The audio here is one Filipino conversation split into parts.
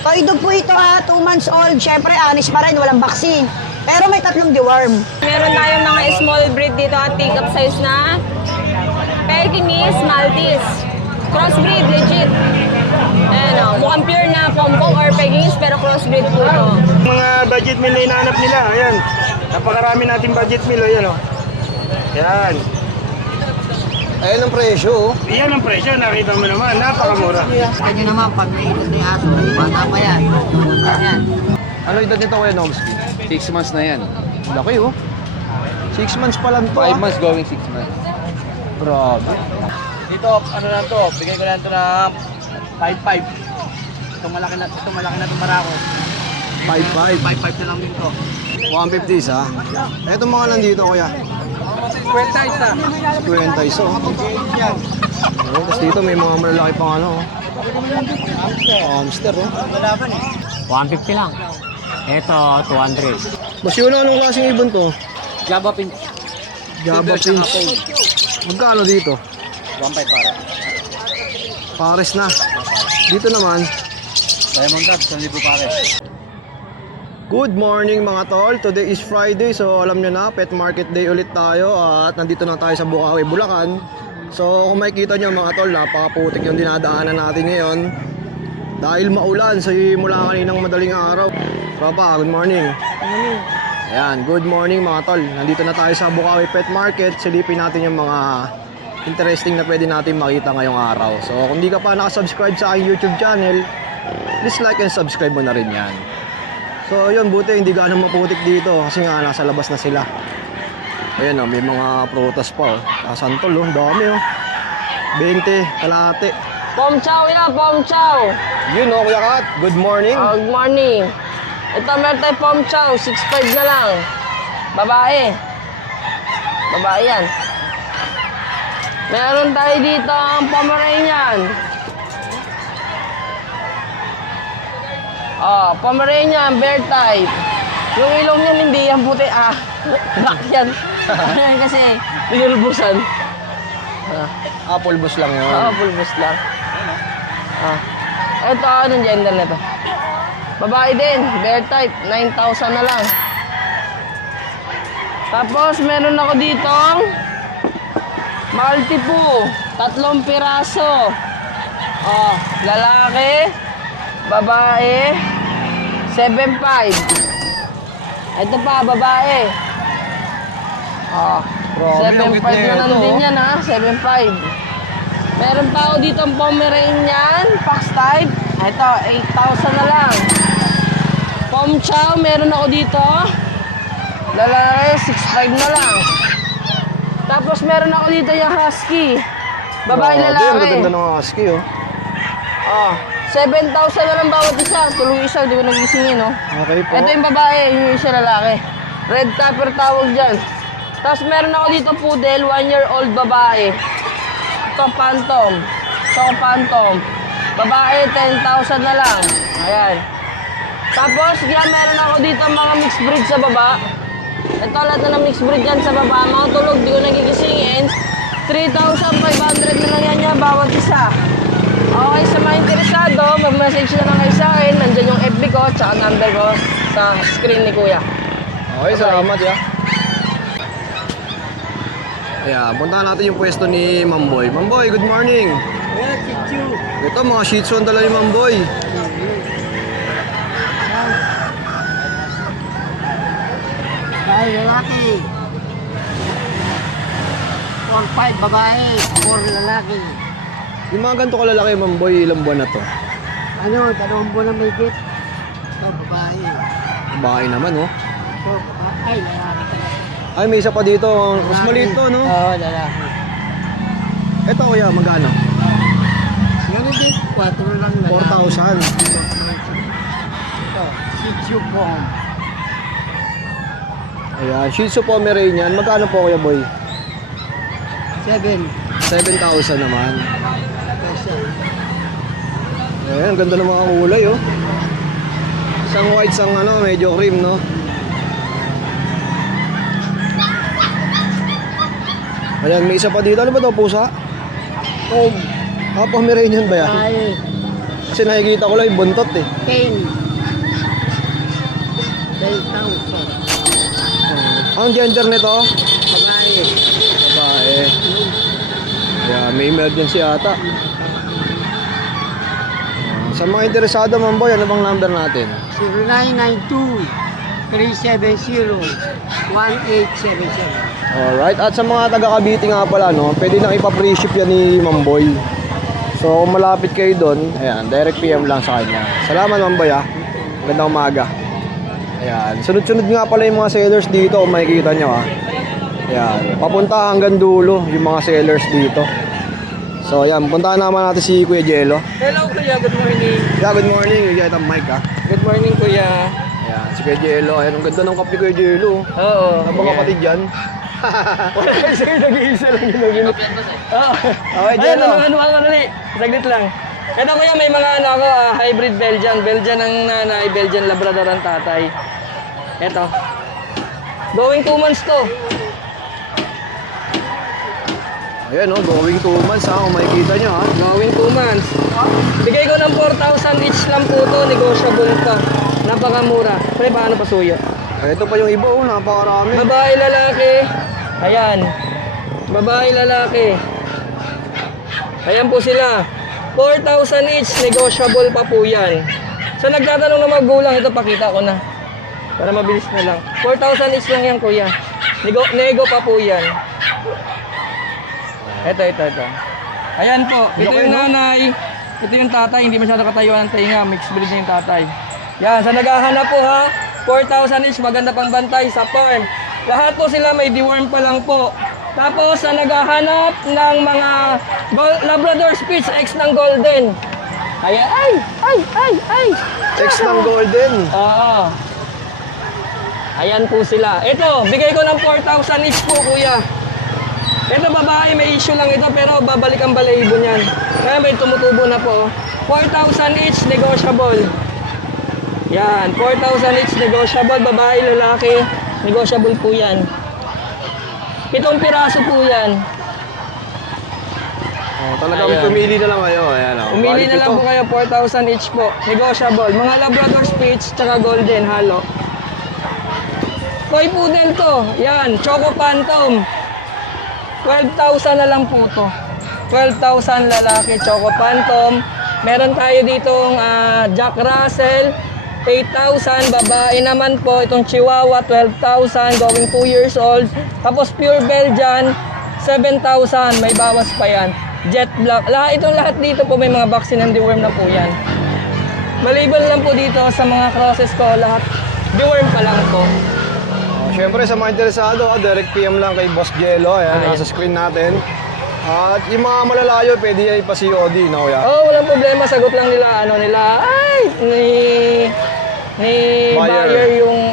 Toy dog po ito ha, 2 months old. Syempre, anis pa rin, walang vaccine. Pero may 3 deworm. Meron tayong mga small breed dito at take-up size na Pekingese Maltese. Crossbreed, legit. Ayan o, mukhang pure na Pompong or Pekingese pero crossbreed po ito. Mga budget meal na hinahanap nila, ayan. Napakarami nating budget meal, ayan o. Ayan. Ayan ang presyo. Iyan ang presyo, nakita mo naman, napakamura. Kanya naman, pag naikot na yung aso, bata pa yan. Ayan. Ano edad nito Kuya Nomski? 6 months na yan. Laki oh. 6 months pa lang to. 5 months going 6 months. Grabe. Dito, ano na to, bigay ko na ito na 5-5. Itong malaki na itong marako. 5.5. 5-5 na lang din to. 150 isa. Eto mga nandito Kuya. 20 isa. 20 iso. Yan. Tapos dito may mga malalaki pang ano. Hamster oh. 150 lang. Ito, 200. Mas yun anong klaseng ibon to? Java Pink. Java Prince. Magkano dito? 1.5 para. Pares na. Dito naman. Diamond Dab, 1,000 pare. Good morning mga tol. Today is Friday, so alam nyo na, pet market day ulit tayo at nandito na tayo sa Bukawi, Bulacan. So kung makikita nyo mga tol, napakaputik yung dinadaanan natin ngayon dahil maulan mula kaninang madaling araw. Papa, good morning. Ayan, good morning mga tol. Nandito na tayo sa Bukawi Pet Market. Silipin natin yung mga interesting na pwede natin makita ngayong araw. So kung di ka pa nakasubscribe sa aking YouTube channel, please like and subscribe mo na rin yan. So yun, buti hindi gaano maputik dito kasi nga nasa labas na sila. Ayan o, may mga prutas pa o. Santol o, dami o. 20, kalate. Pom chow yan, pom chow. Yun o, Kuya Kat, good morning. Good morning. Ito meron tayo pom chow, 6.5 na lang. Babae. Babae yan. Meron tayo dito ang Pomeranian. Pomeranian, bear type. Yung ilong niyan hindi yan puti. Black yan. Kasi pinulbusan. Pulbos lang yun. Pulbus lang. Ito, anong gender na to? Babae din, bear type, 9,000 na lang. Tapos, meron ako ditong Maltipoo, 3 piraso. Lalaki, babae, 7.5. Ito pa, babae. 7.5 na lang din yan ha, 7.5. Meron pa ako dito ang Pomeranian, Fox type. Ito, 8,000 na lang. Pom chow, meron ako dito. Lalaki, 6.5 na lang. Tapos meron ako dito yung husky. Babae lalaki. Ang ganda ng husky oh. 7,000 na lang bawat isa. Tuloy isa, di ko nagisingin oh. Okay po. Ito yung babae, yung isa lalaki. Red capper tawag dyan. Tapos meron ako dito poodle, 1-year-old babae. Ito phantom. Choco phantom. Babae, 10,000 na lang. Ayan. Tapos, meron ako dito mga mixed breed sa baba. Ito lahat na ng mixed breed yan sa baba. Mga tulog, di ko nagigisingin. 3,500 na lang yan bawat isa. Okay, sa mga interesado, mag-message na lang kayo sa akin. Nandyan yung FB ko, tsaka number ko sa screen ni Kuya. Okay, salamat ya. Ayan, puntahan natin yung pwesto ni Mamboy. Mamboy, good morning. Ito, mga Shih Tzu ang dala ni Mamboy. Ay, lalaki. 4-5 babae, 4 lalaki. Yung mga ganito kalalaki, Mamboy, ilang buwan na to? Ano, 2 buwan na may git. Ito, babae. Bahay naman, oh. Ito, babae. Ay, lalaki. Ay, may isa pa dito. Mas maliit to, no? Oo, lalaki. Ito, kuya, magkano? Ganun din, 4 lang lalaki. 4,000. Ito, Shih Tzu Pom. Ayan, Shih Tzu Pomeranian. Magkano po, kuya boy? 7. 7,000 naman. Peso. Ayan, ganda ng mga kulay, oh. Isang white, isang ano, medyo cream, no? Ayan, may isa pa dito. Ano ba ito, pusa? Pomeranian ba yan? Ay, Kasi nakikita ko lang yung buntot eh. 10,000. Ang gender nito? Babae. Babae. Yeah, may emergency ata. Sa mga interesado, Mamboy, ano bang number natin? 0992-370-1877. Alright, at sa mga taga-Cavite nga pala, no, pwede na ipa-free ship yan ni Mamboy. So, kung malapit kayo doon, ayan, direct PM lang sa kanya. Salamat, Mamboy, ha. Magandang umaga. Ayan, sunod-sunod nga pala yung mga sellers dito, kung makikita nyo, ha. Ayan, papunta hanggang dulo yung mga sellers dito. So, ayan, puntahan naman natin si Kuya Jello. Hello kuya, good morning. Yeah, good morning. Yung itong mic, ha. Good morning kuya. Ayan, si Kuya Jello. Ayan, ang ganda ng kape ni Kuya Jello. Oo. Habang kapatid dyan. Wala kasi nag-iisa lang yung nabili. Oo. Okay, Ayan, Jello. ano, saglit lang. Ito kuya, may mga ano ako, hybrid Belgian. Belgian ang nanay, Belgian Labrador ang tatay. Ito. Going 2 months to. Ayan, oh, going 2 months, ha. Kung makikita nyo, ha. Going 2 months. Bigay ko ng 4,000 each lang po to, negotiable pa. Napakamura. Pre, paano pasuyo? Ito pa yung iba, oh. Napakarami. Babae, lalaki. Ayan. Babae, lalaki. Ayan po sila. 4,000 each, negotiable pa po yan. So nagtatanong na magulang, ito pakita ko na. Para mabilis na lang. 4,000 each lang yan kuya. Nego pa po yan. Ito. Ayan po, ito yung nanay. Ito yung tatay, hindi masyado katayuan ng tenga. Mixed breed na yung tatay. Yan, sa naghahanap po ha. 4,000 each, maganda pang bantay sa farm. Lahat po sila may deworm pa lang po. Tapos sa naghahanap ng mga Labrador Spitz X ng Golden. Ayan, ay. X ng golden. Oo. Ayan po sila. Ito, bigay ko ng 4,000 each po kuya. Ito babae, may issue lang ito pero babalik ang balahibo niyan. Kaya may tumutubo na po. 4,000 each, negotiable. Yan, 4,000 each, negotiable. Babae, lalaki, negotiable po yan. 7 piraso po yan. Oh, talagang Ayan. pumili na lang kayo. Ayan, oh. Umili Balik na lang ito. po kayo, 4,000 each po. Negotiable. Mga Labrador Spitz, tsaka Golden, halo. Toy Poodle to. Yan, Choco Phantom. 12,000 na lang po to. 12,000 lalaki, Choco Phantom. Meron tayo ditong Jack Russell, 8,000. Babae naman po, itong Chihuahua, 12,000, going 2 years old. Tapos Pure Belgian, 7,000. May bawas pa yan. Jet Black. Itong lahat dito po may mga vaccine and deworm na po yan. Maliban lang po dito sa mga crosses ko, lahat deworm pa lang po. Siyempre sa mga interesado, direct PM lang kay Boss Jello. Ayan, nasa screen natin. At yung mga malalayo, pwede ay pa-COD na kuya. Oh, walang problema. Sagot lang nila, ni Buyer. buyer yung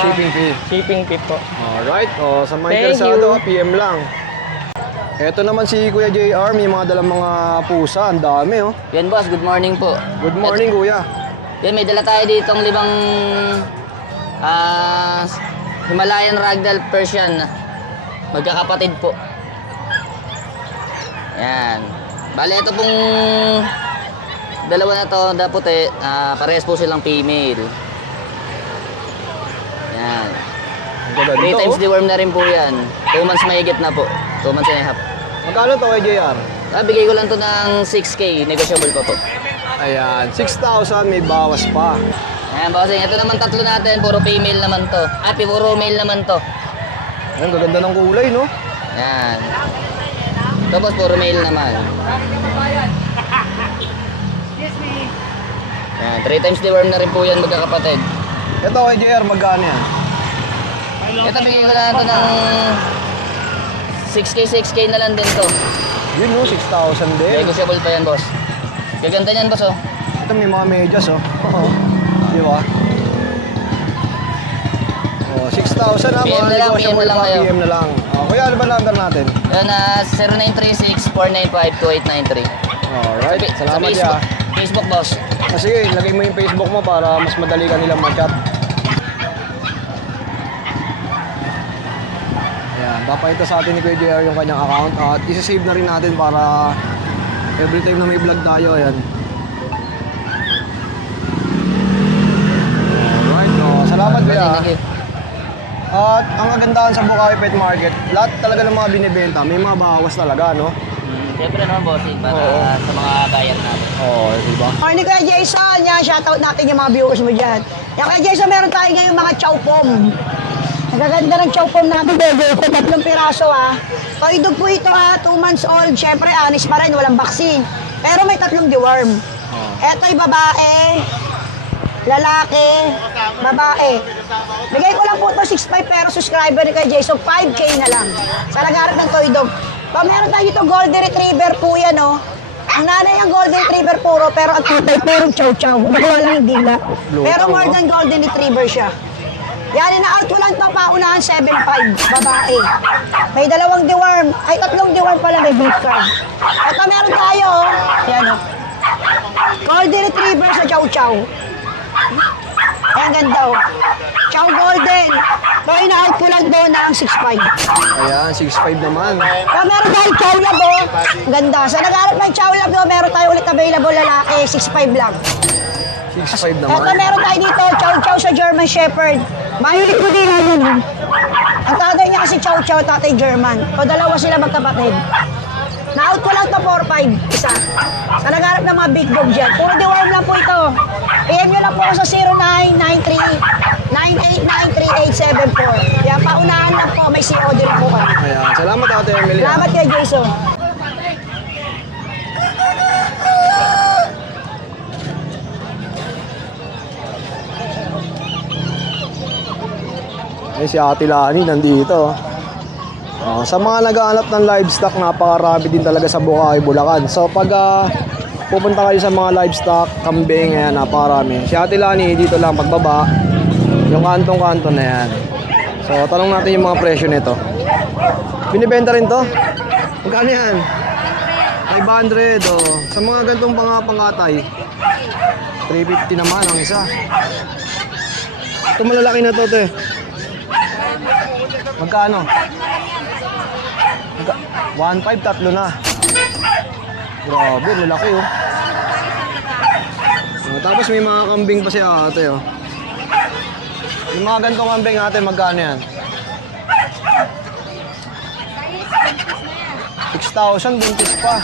Shipping fee. shipping fee po. Alright, oh, sa mga Thank interesado, you. PM lang. Ito naman si Kuya JR, may mga dalang mga pusa, ang dami oh. Yan boss, good morning po. Good morning Kuya. Yan, may dala tayo dito ng 5 Himalayan Ragdoll Persian. Magkakapatid po. Yan. Bale, ito pong dalawa na to, dapat parehas po silang female. Yan. Ang ganda 3 dito times oh. deworm na rin po yan. 2 months mahigit na po. 2 months and a half. Magkano to kay JR? Bigay ko lang to ng 6K. Negotiable pa po. Ayan, 6,000 may bawas pa. Ayan, bossing. Ito naman tatlo natin. Puro female naman to. Puro male naman to. Ayan, gaganda ng kulay no? Yan. Tapos puro male naman. Yan, 3 times deworm na rin po yan magkakapatid. Ito kay JR, magkano yan? Ito bigyan ko na ito ng 6K na lang din to. Yun no, 6,000 din. Negotiable pa yan, boss. Gaganda niyan, boss, oh. Ito may mga medyas oh. Oo. Di ba? Oh, 6,000 ha, PM mga na lang, PM negotiable na lang pa, kayo. PM na lang. Kuya, ano ba number natin? Yan, 0936-495-2893. Alright, salamat ya. Facebook, Facebook, boss. Sige, lagay mo yung Facebook mo para mas madali ka nilang mag-chat. Ayan, papakita sa atin ni Kuya JR yung kanyang account at isa-save na rin natin para every time na may vlog tayo, ayan, kuya. Thank you. At ang kagandahan sa Bukawi Pet Market, lahat talaga ng mga binibenta, may mga bawas talaga, no? Siyempre naman, bossing, para sa mga bayan natin. Oo, diba? Morning Kuya Jason, yan, shoutout natin yung mga viewers mo dyan. Yan Kuya Jason, meron tayo ngayon mga chow pom. Nagaganda ng chow pom natin, bebe. 3 piraso ha. Paidog po ito ha, 2 months old. Siyempre, anis pa rin, walang vaccine. Pero may 3 deworm. Eto'y babae, lalaki, babae. Bigay ko lang po ito 6.5 pero subscriber ni kay Jason, 5K na lang. Sa nag-arap ng toy dog. Pa meron tayo dito golden retriever po yan, no? Ang nanay ang golden retriever puro, pero ang tatay purong chow-chow. Nakuha lang yung dila. Pero more than golden retriever siya. Yan, ina-out ko lang ito, paunahan 7.5, babae. May 2 deworm, ay 3 deworm pala, may beef card. Ito meron tayo, oh. Yan, oh. Golden retriever sa chow-chow. Ayan, ganda, oh. Chow golden. So, ina-out ko lang doon ng 6.5. Ayan, 6.5 naman. So, meron tayong chow lab, oh. Ganda. Sa nag-arap ng chow lab, oh, meron tayo ulit available lalaki, 6.5 lang. 6.5 Eto, naman. meron tayo dito, chow-chow sa German Shepherd. Mahilig ko din yan, oh. Ang tatay niya kasi chow-chow, tatay German. So, dalawa sila magkapatid. Na-out ko lang ito, 4.5, isa. Sa nag-arap ng mga big dog dyan. Puro deworm lang po ito. PM nyo lang po ako sa 0993-9893874. Yan, paunahan lang po. May COD rin po kami. Ayan, salamat Ate Emily. Salamat kay Jason. Ay, si Ate Lani nandito. Sa mga naghahanap ng livestock, napakarami din talaga sa Bukawi, Bulacan. So pag pupunta kayo sa mga livestock, kambing, ayan, napakarami. Si Ate Lani dito lang pagbaba, yung kantong-kanto na yan. So tanong natin yung mga presyo nito. Binibenta rin to? Magkano yan? 500, oh. Sa mga gantong pangatay, 350 naman ang isa. Ito malalaki na to, te. Magkano? 1.5, 3 na. Grabe, lalaki, oh. Tapos may mga kambing pa si ate, oh. Yung mga gantong kambing ate, magkano yan? 6,000, buntis pa.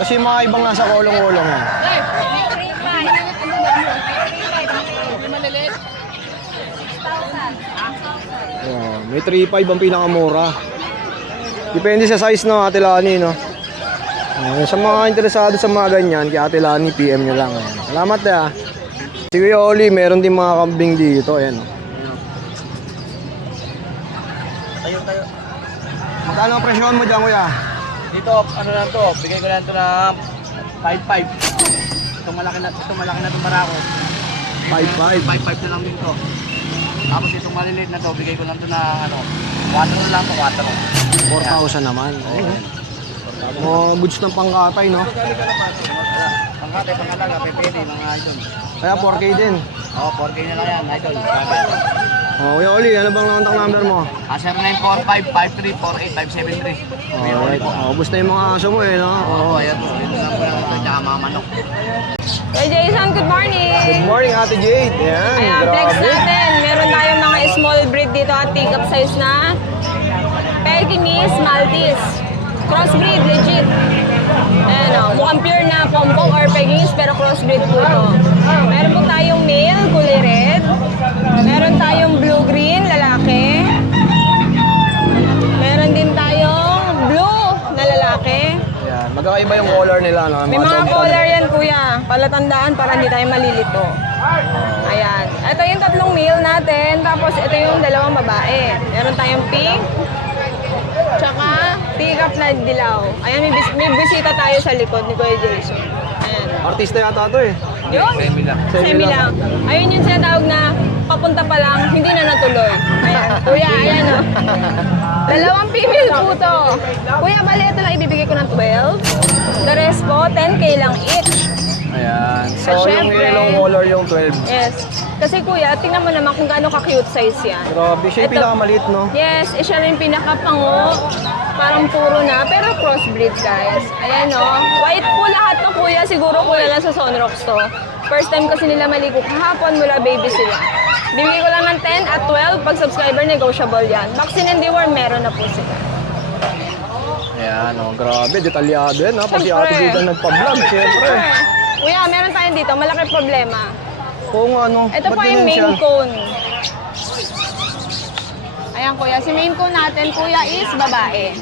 Kasi yung mga ibang nasa kulong-kulong, eh. Oh, may 3.5 ang pinakamura. Depende sa size, no, Ate Lani, no. Sa mga interesado sa mga ganyan, kay Ate Lani, PM nyo lang. Ayan. Salamat, ah. Si Kuya Oli, meron din mga kambing dito. Ayan. Tayo. Magkano ang presyon mo dyan, Kuya? Dito, ano lang to, bigay ko lang to na 5.5. Itong malaki na itong barako. 5.5. 5.5 na lang din to. Tapos itong maliliit na to, bigay ko lang to na 4 lang to, 4. 4,000 naman. Oh, goods ng pangkatay, no? Pangkate, pangalaga, pepede, mga idol. Kaya 4K din. Oo, 4K na lang yan, idol. Oh, Kuya Oli, ano bang contact number mo? 0945-5348-573. Alright. Oh, ubos na yung mga aso mo, eh, no? Oo, ayan po. Dito lang po lang ito, tsaka mga manok. Hey Jason, good morning! Good morning, Ate Jade. Ayan, Ayan, flex grabe. natin. Meron tayong mga small breed dito at take-up size na Pekingese Maltese. Crossbreed, legit. Ayan o, mukhang pure na Pompong or Pekingese pero crossbreed po ito. Meron po tayong male, kulay red. Meron tayong blue-green, lalaki. Meron din tayong blue na lalaki. Ayan, magkakaiba yung color nila, no? May mga dog color tag. yan, kuya. Palatandaan para hindi tayo malilito. Ayan. Ito yung 3 male natin. Tapos ito yung 2 babae. Meron tayong pink. Tsaka teacup na dilaw. Ayan, may bisita tayo sa likod ni Kuya Jason. Ayan. Artista yata to, eh. Yun. Semi lang. Ayun yung sinatawag na papunta pa lang, hindi na natuloy. Ayan. Kuya, ayan o. 2 female po to. Kuya, bali ito lang ibibigay ko ng 12. The rest po, 10K lang each. Ayan. So, At yung syempre- yellow color yung 12. Yes. Kasi kuya, tingnan mo naman kung gaano ka-cute size yan. Grabe, siya yung Ito. pinakamaliit, no? Yes, siya rin pinakapango. Parang puro na, pero crossbreed guys. Ayan o. White po lahat to kuya, siguro kuya lang sa Sunrocks to. First time kasi nila maligo kahapon mula baby sila. Bibigay ko lang ng 10 at 12. Pag subscriber, negotiable yan. Vaccine and deworm, meron na po sila. Ayan, oh, grabe, detalyado yan ha. Pag si Siyempre. Ate Gilda nagpa-vlog, siyempre. Kuya, meron tayo dito. Malaki problema. Kung ano, Ito po ba't yung ganun main siya? cone. Ayan kuya, si main cone natin kuya is babae.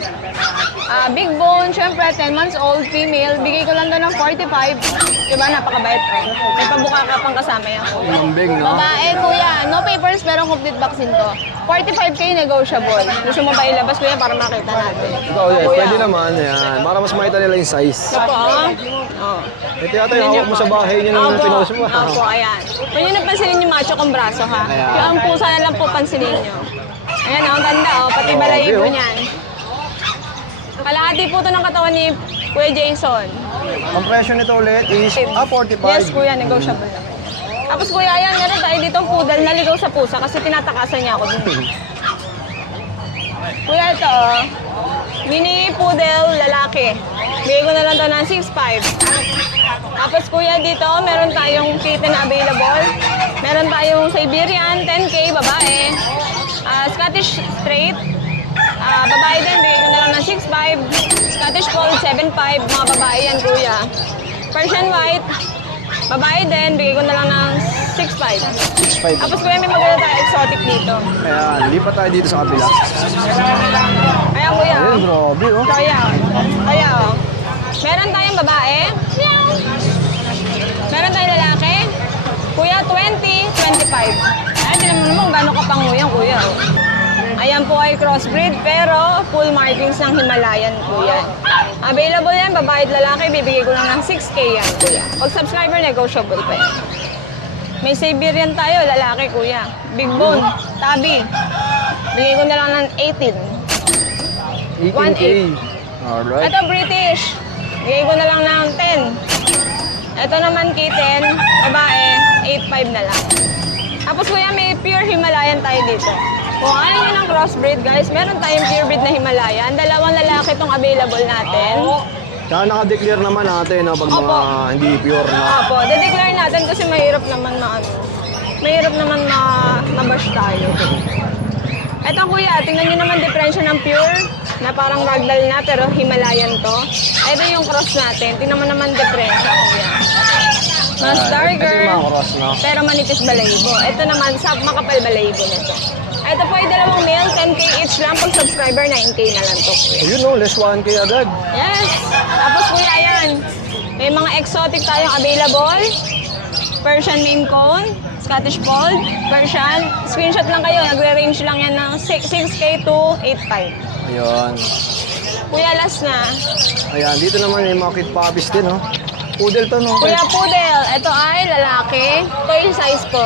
Big bone, syempre 10 months old, female. Bigay ko lang doon ng 45. Diba, napakabait. May pabuka ka pang kasama yan kuya. Lambing, no? Babae kuya, no papers pero complete vaccine to. 45K negotiable. Gusto mo ba ilabas kuya para makita natin? Ikaw, eh, Kuya. pwede naman, ayan. Para mas makita nila yung size. Ito po, oh. Ito yata yung hawak mo sa bahay niya nung Opo, pinost mo. Opo, ayan. Kung yun napansinin yung macho kong braso, ha? Ayan. Yung ang pusa na lang po pansinin nyo. Ayan, ang ganda, oh. Pati balayibo oh. niyan. Kalahati po ito ng katawan ni Kuya Jason. Ang presyo nito ulit is 45. Yes, kuya, negotiable na. Tapos kuya, ayan, meron tayo dito poodle na ligaw sa pusa kasi tinatakasan niya ako dun. Kuya, ito, oh. Mini poodle, lalaki. Bigay ko na lang ito ng 6'5". Tapos kuya, dito, meron tayong kitten na available. Meron tayong Siberian, 10K, babae. Scottish Straight, babae din, bigay ko na lang ng 6'5". Scottish Fold, 7'5", mga babae yan, kuya. Persian White, babae din, bigay ko na lang ng 6'5". 6.5. Tapos kuya, may maganda tayo exotic dito. Ayan, lipat tayo dito sa kabila. Ayan, kuya. Ayan, grabe, oh. Kaya, oh. Meron tayong babae. Meow. Meron tayong lalaki. Kuya, 20, 25. Ayan, tinan mo naman gano'ng kapanguyang, kuya. Oh. Ayan po ay crossbreed, pero full markings ng Himalayan, kuya. Available yan, babae at lalaki. Bibigay ko lang ng 6K yan, kuya. Pag subscriber, negotiable pa yan. May Siberian tayo, lalaki, kuya. Big bone, tabi. Bigay ko na lang ng 18. 18K. Alright. Ito British. Bigay ko na lang ng 10. Ito naman kitten, babae, 8'5 na lang. Tapos kuya, may pure Himalayan tayo dito. Kung ano yun ang crossbreed guys, meron tayong purebreed na Himalayan. Dalawang lalaki itong available natin. Tsaka naka-declare naman natin no, pag mga Opo. hindi pure na. Opo, de-declare natin kasi mahirap naman ma-bash tayo. Ito kuya, tingnan nyo naman diferensya ng pure na parang ragdoll na pero Himalayan to. Ito yung cross natin. Tingnan mo naman diferensya kuya. Mas Ito darker, yung mga cross, no? pero manipis balayibo. Ito naman, makapal balayibo na to. Ito po ay dalawang male, 10K each lang. Pag subscriber, 9K na lang to kuya. Ayun no, less 1K agad. Yes! Tapos kuya, ayan. May mga exotic tayong available. Persian main cone, Scottish Fold, Persian. Screenshot lang kayo, nagre-range lang yan ng 6K to 8'5". Ayun. Kuya, last na. Ayan, dito naman yung mga kid puppies din, no? Poodle to, no? Kuya Poodle, ito ay lalaki. Toy size po.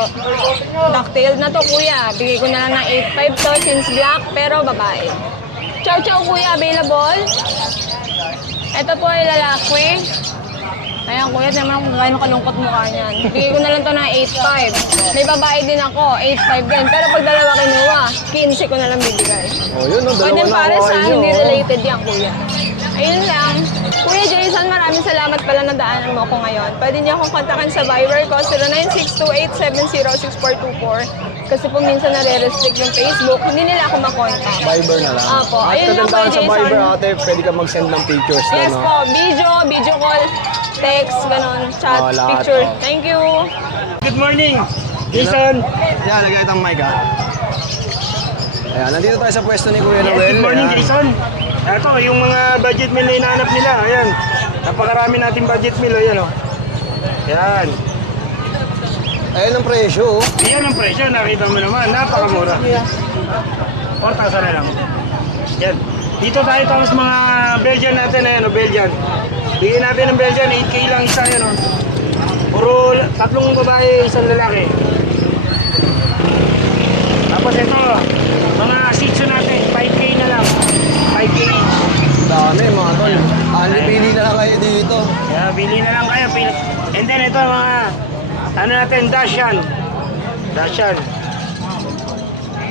Ducktail na to kuya. Bigay ko na lang ng 8'5 to since black pero babae. Chow chow kuya, available. Ito po ay lalaki. Ayan kuya, naman kung gaano kalungkot mukha niyan. Bigay ko na lang to ng 8'5. May babae din ako, 8'5 din. Pero pag dalawa kinuha, 15 ko na lang bibigay. Oh, yun, no? Pwede Dalawa na para ako sa kayo, hindi oh. related yan, kuya. Ayun lang. Kuya Jason, maraming salamat pala na daanan mo ako ngayon. Pwede niyo akong kontakin sa Viber ko, 096287062424. Kasi po minsan nare-restrict yung Facebook, hindi nila ako makontak. Viber na lang. Opo, At ayun lang, kagandahan Kuya sa Jason. Viber, ate, pwede ka mag-send ng pictures Yes na, no? po, video call, text, ganon, chat, Oh, lahat, picture. oh. Thank you. Good morning, Jason. Ayan, lagay itang mic, ha? Ayan, nandito tayo sa pwesto ni Kuya Noel. Good morning, Ayan. Jason. Ito, yung mga budget meal na hinahanap nila. Ayan. Napakarami nating budget meal. Ayan, oh. Ayan. Ayan ang presyo, oh. Ayan ang presyo. Nakita mo naman. Napakamura. 4,000 na lang. Yan. Dito tayo tapos mga Belgian natin. Ayan, oh, Belgian. Bigyan natin ng Belgian. 8K lang isa. Ayan, oh. Puro tatlong babae, isang lalaki. Tapos ito, mga Shih Tzu natin. 5K na lang. 5K each. Dami, mga tol. Pili na lang kayo dito. Kaya bili na lang kayo. And then ito mga, ano natin, Dashan. Dashan.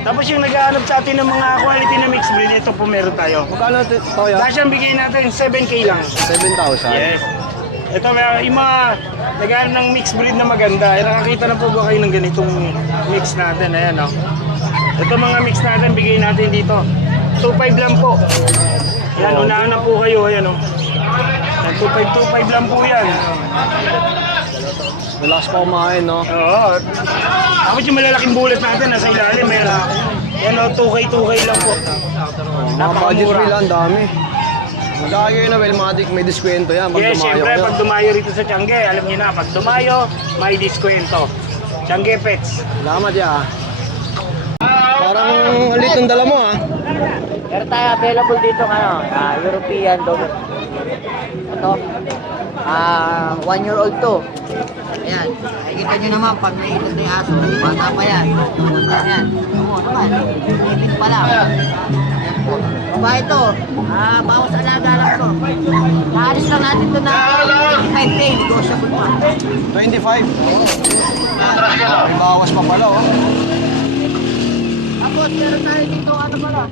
Tapos yung nag-aanap sa atin ng mga quality na mixed breed, ito po meron tayo. Magkano ito, Toya? Dashan bigay natin 7K lang. 7,000. Yes. Ito yung mga naghahanap ng mixed breed na maganda. Eh, nakakita na po ba kayo ng ganitong mix natin? Ayan, no? Ito mga mix natin, bigay natin dito. 2.5 lang po. Ayan, unahan na po kayo. Ayan, no? 2.5 lang po yan. Relax pa kumain, no? Oo. Tapos yung malalaking bulat natin, nasa ilalim. Ayan, no? 2K lang po. Mga budget meal, ang dami. Magkakayo yun na Wellmatic, may diskwento yan pag Yes, dumayo syempre, kayo. pag dumayo rito sa Tiangge, alam niyo na, pag dumayo, may diskwento. Tiangge Pets. Salamat ya. Parang alit ang dala mo ah. Meron tayo available dito European dog. Ito. 1-year-old to. Ayan. Nakikita nyo naman pag naitot na yung aso. Bata pa yan. Ayan. Oo naman. Ipit pa lang. Ayan po. Babae ito. Bawas alaga lang to. Naalis lang natin ito na 25K. Negotiable pa. 25. May bawas pa pala oh. Tapos meron tayo dito pala.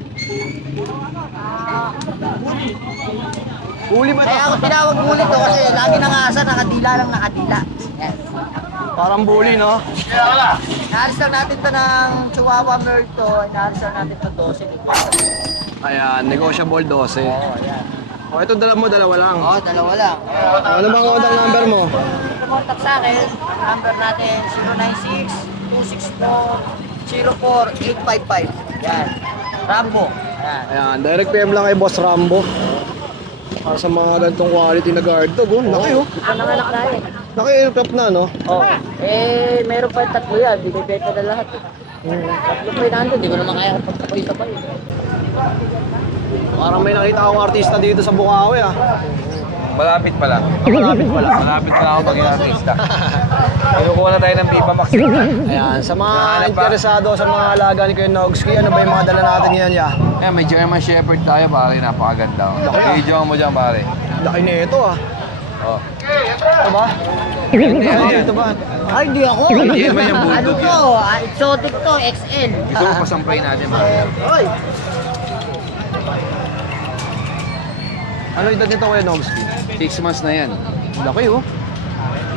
Huli ba ito? Kaya ako tinawag bully to kasi lagi nangasa, nakadila lang nakadila. Yan. Parang bully, no? Naalis lang natin to ng Chihuahua Merto. Naalis lang natin to 12. Ayan, negotiable 12. Oo, yan. O, ito dala mo, dalawa lang. Oo, dalawa lang. Ano bang order number mo? Contact sa akin, number natin 096-264-04855. Yan. Rambo. Yan. Ayan, direct PM lang kay Boss Rambo. Para sa mga ganitong quality na guard dog, oh. Laki, oh. Ito nang anak natin. Naki-aircraft na, no? Oo. Meron pa yung tatlo yan. Binibenta na lahat. Tatlo pa yung nandun. Di ko naman kaya pagkapay-sabay. Parang may nakita akong artista dito sa Bukawi, ah. Malapit pa lang. Malapit pa lang ako maging artista. Kinukuha na tayo ng Viva Max. Ayan, sa mga interesado sa mga alaga ni Kuya Nogski, ano ba yung mga dala natin ngayon, ya? Eh, may German Shepherd tayo, pare. Napakaganda. Video mo dyan, pare. Laki na ito, ah. Oh. Ito ba? Ito ba? Ay, di ako. Hindi naman yung Ano bulldog to? Exotic to, XL. Ito mo pasampay natin, pare. Oy. Ano edad nito, Kuya Nogski? 6 months na yan. Laki, oh.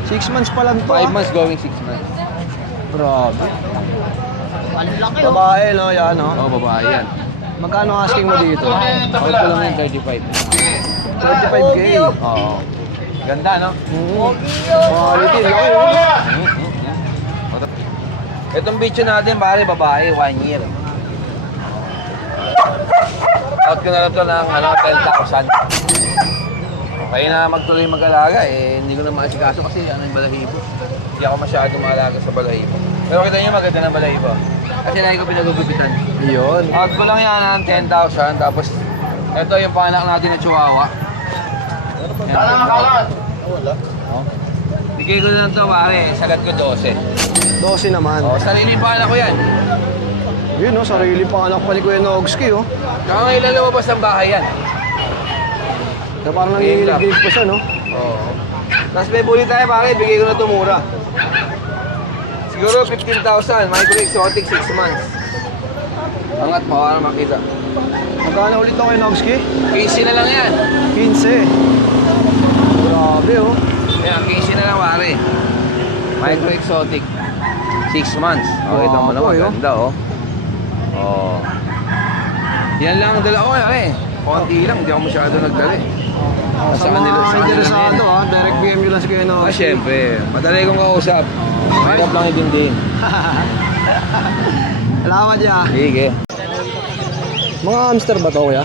6 months pa lang to, 5 ah. months going 6 months. Grabe. Ano laki oh. Babae, no? Yan, no? Oo, babae yan. Magkano asking mo dito? Bakit ko lang yung 35. 35K. Oo. Ganda, no? Quality, laki, oh. Itong video natin, pare, babae, 1 year. Out ko na lang ito ng 10,000. Kaya na magtuloy mag-alaga, hindi ko na maasikaso kasi ano yung balahibo. Hindi ako masyado maalaga sa balahibo. Pero kita niyo maganda ng balahibo. Kasi lagi ko pinagugupitan. Yun. Out ko lang yan ng 10,000, tapos ito yung panak natin na Chihuahua. Oh. Bigay ko na lang ito, pare. Sagat ko 12. 12 naman. Oh, sarili panak ko yan. Yun, no? Sarili pa anak pa ni Kuya Nogski, oh. Kaya ngayon lumabas ng bahay yan. Na parang nanginginig pa siya, no? Oo. Tapos may bully tayo, pare. Bigay ko na ito mura. Siguro 15,000. Micro exotic 6 months. Angat mo, para makita. Magkano ulit to Kuya Nogski? 15 na lang yan. 15. Grabe, oh. Yan, 15 na lang, pare. Micro exotic 6 months. Oh, ito mo Wow, naman. boy, Ganda, oh. Oh. Yan lang ang dala ko, eh. Konti lang, hindi ako masyado nagdala, eh. Sa mga interesado, ah. Direct PM nyo lang si Kuya Ah, Nogski. syempre. Madali kong kausap. Hirap lang idindin. Salamat, ya. Sige. Mga hamster ba to, Kuya?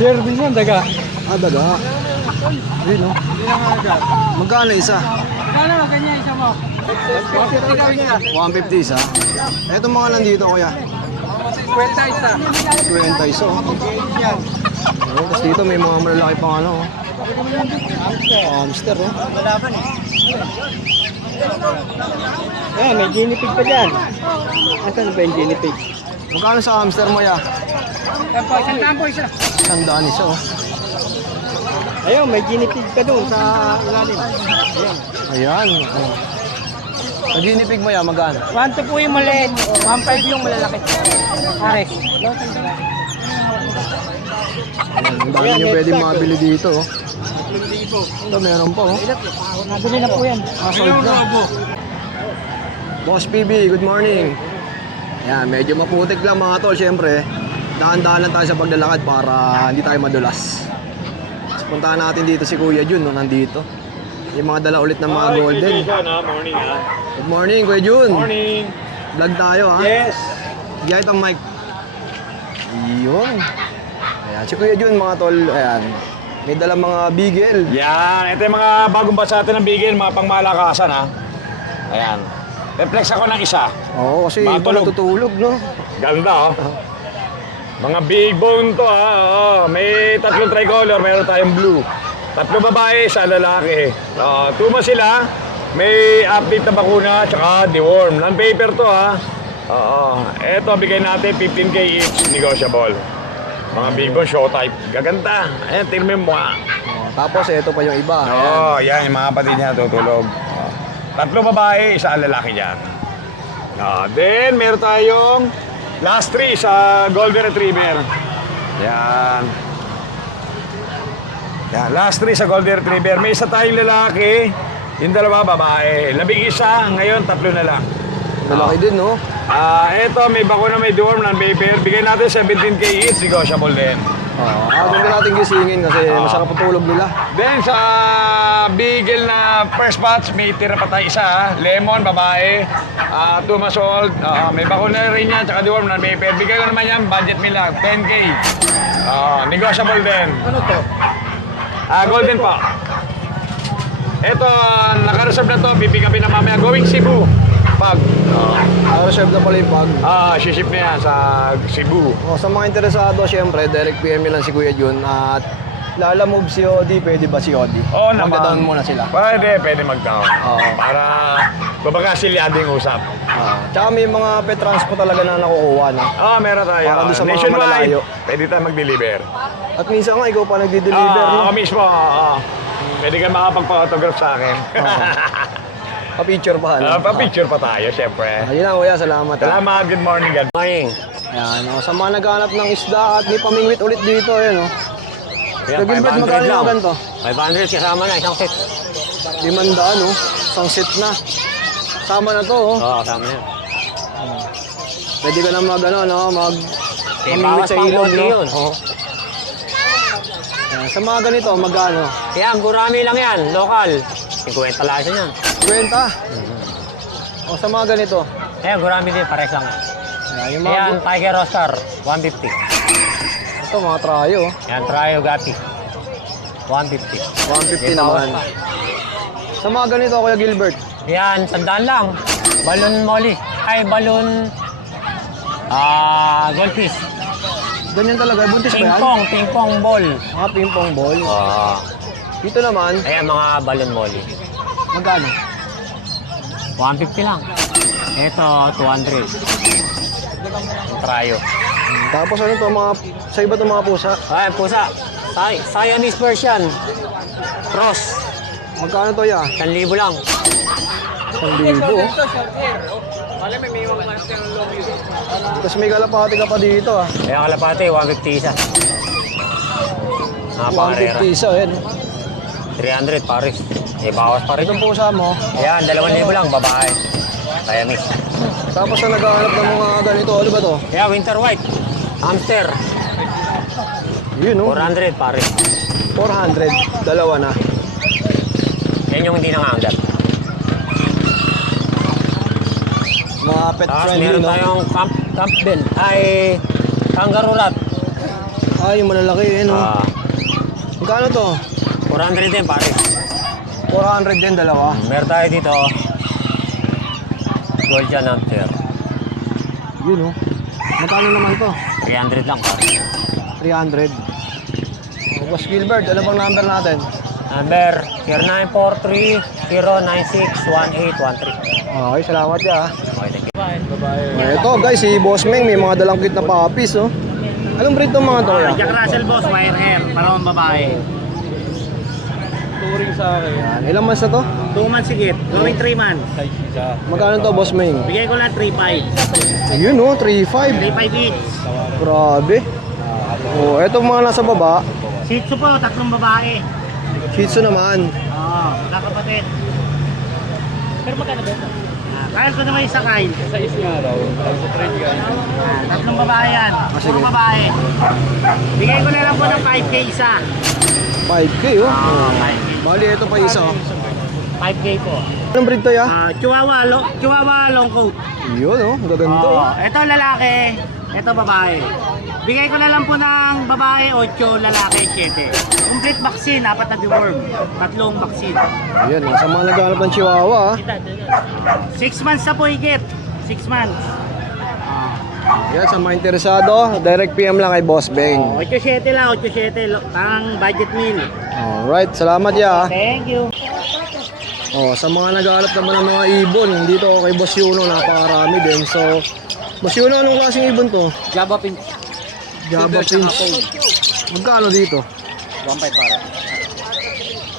Derby yan, daga. Ah, daga. Yun, no? Magkano isa? Magkano lang ganyan isa mo? 150 isa. Eto mga nandito, Kuya. Kwenta isa. 20 isa, oh. Tapos dito may mga malalaki pang ano, oh. Hamster, oh. Ayan, may guinea pig pa dyan. Asan ba yung guinea pig? Magkano sa hamster mo, ya? Isang tampo isa. Sandaan isa, oh. Ayun, may guinea pig pa doon sa ilalim. Ayan, oh. Sa guinea pig mo, ya, magkano? 1 po yung maliit, 1.5 yung malalaki. Ares. Ang dami nyo pwedeng mabili dito, oh. Ito, meron pa, oh. Nabili na po yan. Sold na. Boss PB, good morning. Ayan, medyo maputik lang mga tol, syempre. Dahan-dahan lang tayo sa paglalakad para hindi tayo madulas. So, puntahan natin dito si Kuya Jun, no, nandito. Yung mga dala ulit ng mga golden. Morning ha. Good morning, Kuya Jun. Morning. Vlog tayo, ha? Yes. Bigay itong mic. Yun. Ayan, si Kuya Jun, mga tol, ayan. May dalang mga bigel. Yan, ito yung mga bagong batch natin ng bigel, mga pangmalakasan ha. Ayan. Reflex ako ng isa. Oo, kasi iba Matulog. natutulog, no? Ganda oh. Mga big bone to ha. Oo, may tatlong tricolor, mayroon tayong blue. Tatlo babae, isa lalaki. 2 months sila. May update na bakuna, tsaka deworm. Non-paper to ha. Oo. Eto, bigay natin 15K each, negotiable. Mga big bone, show type. Gaganda. Ayan, tingnan mo yung mukha. Tapos, ito pa yung iba. Ayan. Oo, yan, yung mga kapatid niya tutulog. Tatlo babae, isa lalaki dyan. Then, meron tayong last 3 sa Golden Retriever. Yan. Yan, last 3 sa Golden Retriever. May isa tayong lalaki, yung dalawa babae. Labing isa, ngayon 3 na lang. Malaki din, no? Eto, may bakuna, may dorm, non-paper. Bigay natin 17K each, negotiable din. Oo. Doon ka natin gisingin kasi masarap ang tulog nila. Then sa Beagle na first batch, may tira pa tayo isa ha. Lemon, babae, 2 months old. May bakuna rin yan, tsaka deworm na may pair. Bigay ko naman yan, budget me lang, 10K. Negotiable din. Ano to? Golden pa. Ito, naka-reserve na to, pipikapin na mamaya. Going Cebu. Pag. Reserve na pala yung pag. Shiship na yan sa Cebu. Sa mga interesado, syempre, direct PM lang si Kuya Jun. At Lala Move si Odi, pwede ba si Odi? Oo naman. Magda-down muna sila. Pwede mag-down. Oo. Para, babaga silyado yung usap. Tsaka may mga pet transport talaga na nakukuha, no? Meron tayo. Para doon sa mga Nationwide, malalayo. pwede tayo mag-deliver. At minsan nga, ikaw pa nagdi-deliver, no? Ako mismo, pwede ka makapagpa-autograph sa akin. Pa-picture pa, no? Pa-picture pa tayo, syempre. Yun lang, Kuya. Salamat. Salamat, good morning, God. Morning. Ayan, sa mga naghahanap ng isda at may pamingwit ulit dito, ayan, no? Yan, Gilbert, 500 magkano lang. yung ganito? 500 kasama na, isang set. 500, no? Isang set na. Sama na to, oh. Oo, kasama na. Pwede ka na mag, ano, no? Pamingwit bawas sa pang ilog, konti no? yun. Oo. Ayan, sa mga ganito, magkano? Yan, gurami lang yan, local. 50 lang yan. 20. O sa mga ganito. Ayan, gurami din, pares lang. Ayan, yung mga Ayan, Tiger Oscar, 150. ito, mga trayo. Yan, Trio Gatti, 150. 150 naman. Sa mga ganito, Kuya Gilbert. Yan, 100 lang. Balloon molly. Ay, balloon... goldfish. Ganyan talaga. Buntis ba yan? Ping-pong ball. Mga ping-pong ball. Oo. Dito naman, Ayan, mga balloon molly. magkano? 150 lang. Ito, 200. Trio. Tapos ano to, mga, sa iba to mga pusa. Ay, pusa. Siamese Persian. Cross. Magkano to ya? 1,000 lang. 1,000. Tapos may kalapati ka pa dito ah. Ayan, kalapate, 150 isa. Napakarera. 150 isa, eh. 300 pares. Eh, bawas pa rin. Itong pusa mo. Ayan, 2,000 lang, babae. Siamese. Tapos na naghahanap ng mga ganito, ano ba to? Ayan, winter white. Hamster. Yun no? 400 pares. 400. Dalawa na. Yan yung hindi nangangat. Mga pet Tapos friendly, meron no? tayong Campbell. Ay, kangaroo rat. Ay, yung malalaki, eh, no? Magkano to? 400 din pares. 400 din, dalawa. Meron tayo dito. Golden hamster. Yun no? Magkano naman to? 300 lang pares. 300. Boss Gilbert, ano bang number natin? Number 0943-096-1813. Okay, salamat ya. Okay, thank you. Ito guys, si Boss Meng may mga dalang cute na puppies, oh. Anong breed ng mga to, ya? Jack Russell boss, wire hair, parang babae. Touring sa akin. Yan. Ilang months na to? 2 months sigit, going 3 months. Magkano to, Boss Meng? Bigay ko lang 3.5. Ayun, oh, 3.5. 3.5 each. Grabe. Oh, eto mga nasa baba. Shih Tzu po, 3 babae. Shih Tzu naman. Oo, magkakapatid. Pero magkano ba ito? Kyle ko naman isa Kyle. Sa is nga raw, sa trade guy. Tatlong babae yan. sige. Puro babae. Bigay ko na lang po ng 5K isa. 5K oh. Oo, 5K. Bali, ito pa isa oh. 5K po. Anong breed to ya? Chihuahua long coat. Yun oh, gaganda Oo, oh. ito lalaki, ito babae. Bigay ko na lang po ng babae 8, lalaki 7. Complete vaccine, 4 na deworm, 3 vaccine. Ayan, sa mga naghahanap ng Chihuahua ah. 6 months na po higit. 6 months. Yan, sa mga interesado, direct PM lang kay Boss Beng. 8-7 lang, 8-7. Parang budget meal. Alright, salamat ya. Thank you. Oh, sa mga naghahanap naman ng mga ibon, dito kay Boss Yuno, napakarami din. So, Boss Yuno, anong klaseng ibon to? Java Pink. Java Prince. Magkano dito? 1.5 para.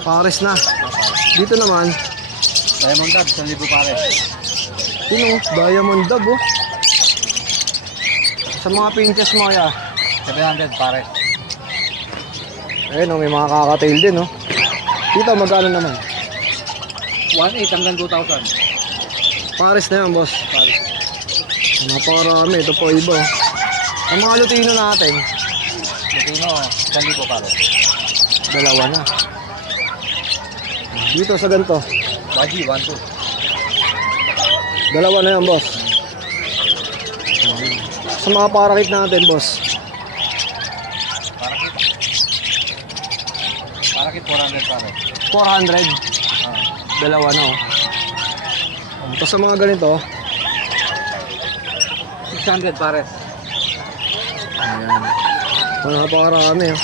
Pares na. Dito naman, Diamond Dab, 1,000 pare. yun oh, Diamond Dub oh. Sa mga pinches mo ya. 700 pare. Ayun oh, may mga kakatail din oh. Dito, magkano naman? 1.8 hanggang 2,000. Pares na yan, boss. Napakarami. Ito po iba. Ang mga Lutino natin, Lutino, 1,000 pare. dalawa na. Dito sa ganito, Baji, 1.2. dalawa na yan, boss. Sa mga parakit natin, boss, Parakit. Parakit, 400 pare. 400. Dalawa na, oh. Tapos sa mga ganito, 600 pare. ayan. Ito, napakarami, oh.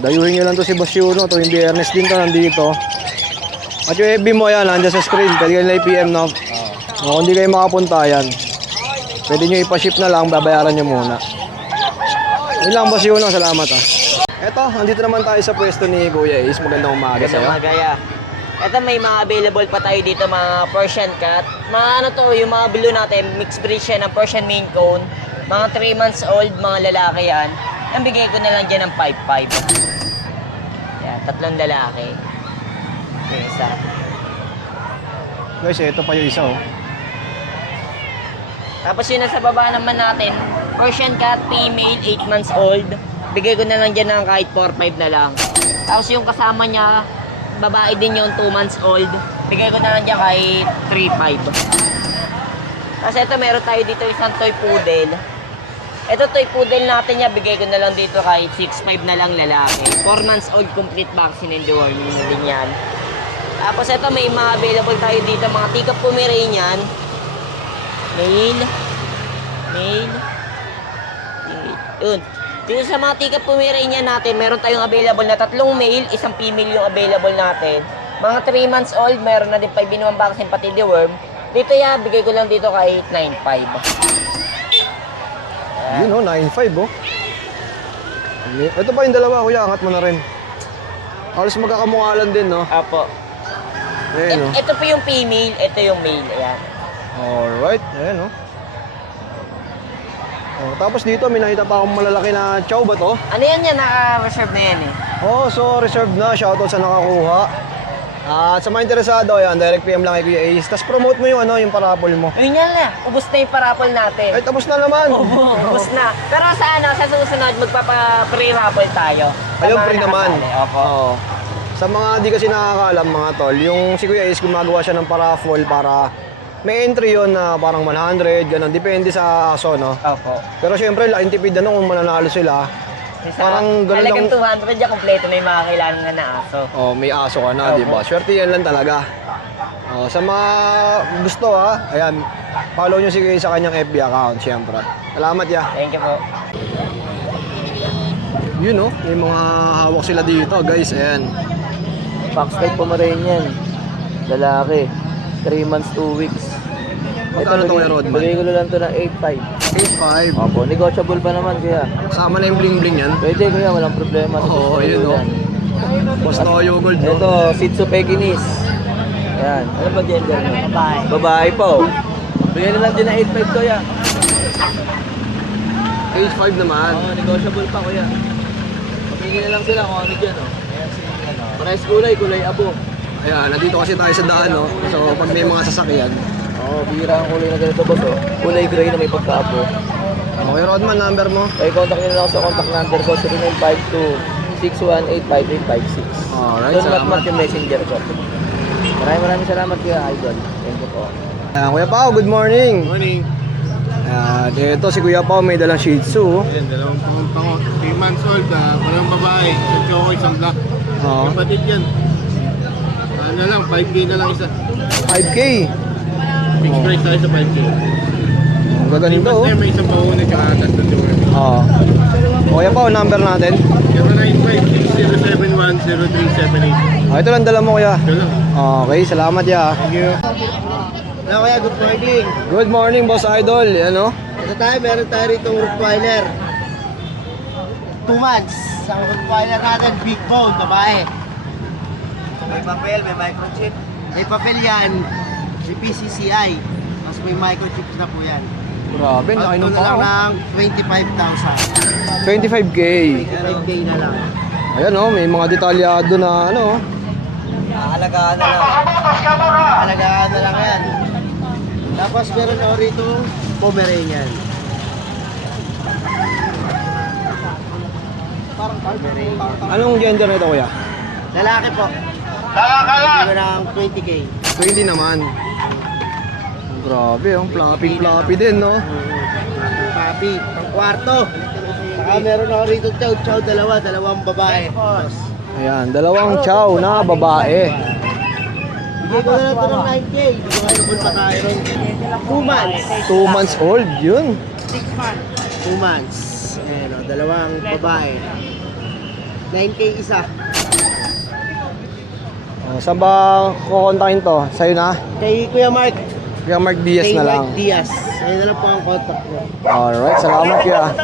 Dayuhin nyo lang to si Boss Yuno. Ito, yung Biyernes din to, nandito. At yung FB mo yan, nandiyan sa screen. Pwede kayo na i-PM, no? Kung hindi kayo makapunta, yan. Pwede nyo ipaship na lang, babayaran nyo muna. Yun lang, Boss Yuno. Salamat, ah. Eto, nandito naman tayo sa pwesto ni Kuya Ace. Magandang umaga Ganda sa'yo. mga gaya. Ito may mga available pa tayo dito, mga Persian cat. Mga ano to, yung mga blue natin, mixed breed siya ng Persian Maine Coon. Mga 3 months old, mga lalaki yan. Ang bigay ko na lang dyan ng 5.5. Yan, 3 lalaki. Yung isa. Guys, ito pa yung isa, oh. Tapos yun nasa baba naman natin, Persian cat, female, 8 months old. Bigay ko na lang dyan ng kahit 4.5 na lang. Tapos yung kasama niya, babae din yung 2 months old. Bigay ko na lang dyan kahit 3.5. Tapos ito, meron tayo dito isang toy poodle. Ito toy poodle natin niya, bigay ko na lang dito kahit 6.5 na lang lalaki. 4 months old, complete vaccine and deworming na din yan. Tapos ito, may mga available tayo dito, mga Teacup Pomeranian. Male. Yun. Dito sa mga Teacup Pomeranian natin, meron tayong available na 3 male, isang female yung available natin. Mga 3 months old, meron na din 5 in 1 vaccine pati deworm. Dito ya, bigay ko lang dito kahit 9.5. Yun, oh, 9.5, oh. Ito pa yung dalawa, kuya. Angat mo na rin. Halos magkakamukha lang din, no? Apo. Ayan, oh. Ito po yung female, ito yung male. Ayan. Alright, ayan, oh. Oh, tapos dito, may nakita pa akong malalaki na chow ba to? Ano yan yan? Naka-reserve na yan eh. Oh, so reserved na. Shoutout sa nakakuha. At sa mga interesado, ayan, direct PM lang kay Kuya Ace. Tapos promote mo yung, yung parapol mo. Ayun yan na. Ubus na yung parapol natin. Ay, tapos na naman. Ubus na. Pero sa susunod, magpapa-free raffle tayo. Ayun, free naman. Opo. Oo. Sa mga di kasi nakakaalam, mga tol, yung si Kuya Ace, gumagawa siya ng paraffol para may entry yon na parang 100, ganun. Depende sa aso, no? Opo. Pero syempre, laking tipid na kung mananalo sila. Parang ganun lang. Halagang 200 yan, kompleto na yung mga kailangan na aso. Oh, may aso ka na, di ba? Swerte yan lang talaga. Oh, sa mga gusto, ayan, follow nyo si Kuya sa kanyang FB account, syempre. Salamat, ya. Thank you po. Yun, oh, may mga hawak sila dito, guys. Ayan. Fox-type Pomeranian. Lalaki. 3 months, 2 weeks. Magkano itong Rodman? Bigay ko na lang ito ng 8.5. 8.5. Opo, negotiable pa naman kuya. Sama na yung bling-bling yan. Pwede kuya, walang problema. Oo, yun, oh. Boss Noyo Gold, no? Ito, Shih Tzu Pekinese. Yan. Ano ba gender mo? Babae. Babae po. Bigay na lang din ng 8.5 kuya. 8.5 naman. Oo, negotiable pa kuya. Pamili na lang sila kung ano dyan, oh. Ayan si, ano, Price kulay abo. Ayan, nandito kasi tayo sa daan, no? So, pag may mga sasakyan. Oo, bihira ang kulay na ganito boss oh. Kulay gray na may pagka-abo. Okay, Rodman, number mo? Okay, contact nyo na ako sa contact number ko 0952-618-5356. Alright, Doon salamat. mat yung messenger ko. Maraming salamat kuya Idol. Thank you po. Ayan, Kuya Pao, good morning. Morning. Dito si Kuya Pao may dalang Shih Tzu. Ayan, dalawang pango. 3 months old, walang babae. Isang choco, isang black. Oo. Kapatid yan. Ano lang, 5K na lang isa. 5K. Fixed price tayo sa 5K. Ang gaganda, oh. May isang pauna tsaka tatlo doon. Oo. Kuya Pao, number natin. 0956-071-0378. Ito lang dala mo, Kuya. Ito lang. Okay, salamat ya. Thank you. Hello kuya, good morning. Good morning, Boss Idol. Ano? Ito tayo, meron tayo rito Rottweiler. 2 months. Ang Rottweiler natin, big bone, babae. May papel, may microchip. May papel yan, may PCCI. Tapos may microchips na po yan. Grabe, Ito nakainom na pa lang ako. ng 25,000. 25K. 5K na lang. Ayan, oh, may mga detalyado na ano. Aalagaan na lang. Aalagaan na lang yan. Tapos meron ako rito Pomeranian. Anong gender nito, Kuya? Lalaki po. Lalaki lang! 20K. 20 naman. Grabe, oh. Floppy din, no? Papi, pang kwarto. Saka meron ako rito chow, dalawang babae. Ayan, dalawang chow na babae. Bigay ko na lang ito ng 9K. Hindi ko kayo punta tayo ron. 2 months. 2 months old, yun. 2 months. Ayan o, dalawang babae. 9K isa. Oh, saan ba kukontakin to? Sa'yo na? Kay Kuya Mark. Kuya Mark Diaz Kay na lang. Mark Diaz. Ayun na lang po ang contact ko. Alright, salamat Kuya.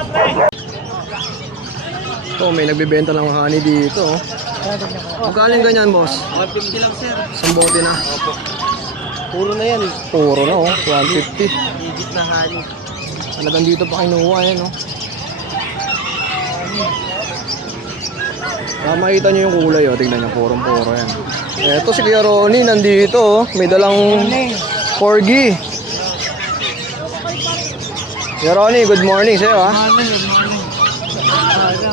Ito, may nagbibenta ng honey dito. Oh. Magkano yung ganyan, boss? 150 lang sir. Isang bote na. Puro na yan. Puro na, oh. 150. Legit na honey. Talagang dito pa kinuha yan, oh. Kaya makita nyo yung kulay, oh. Tignan nyo, purong-puro yan. Eto si Kuya Ronnie, nandito, oh. May dalang corgi. Kuya Ronnie, good morning sa'yo, ha?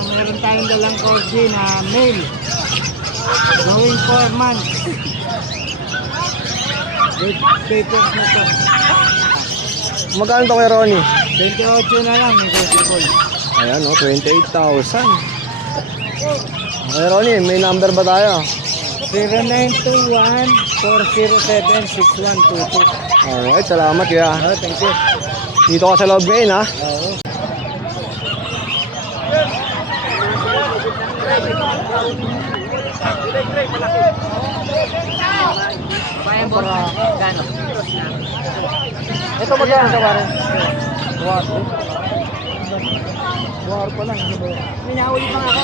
Meron tayong dalang corgi na male. Going 4 months. With papers na to. Magkano to Kuya Ronnie? 28 na lang, negotiable. Ayan, oh, 28,000. Kuya Ronnie, may number ba tayo? 0921-407-6122. Alright, salamat Kuya. Oh, thank you. Dito ka sa loob ngayon, ha? Oo. Bayan boss, gano? Ito magkano sa warin? War pa lang. Minahuli pa nga ako.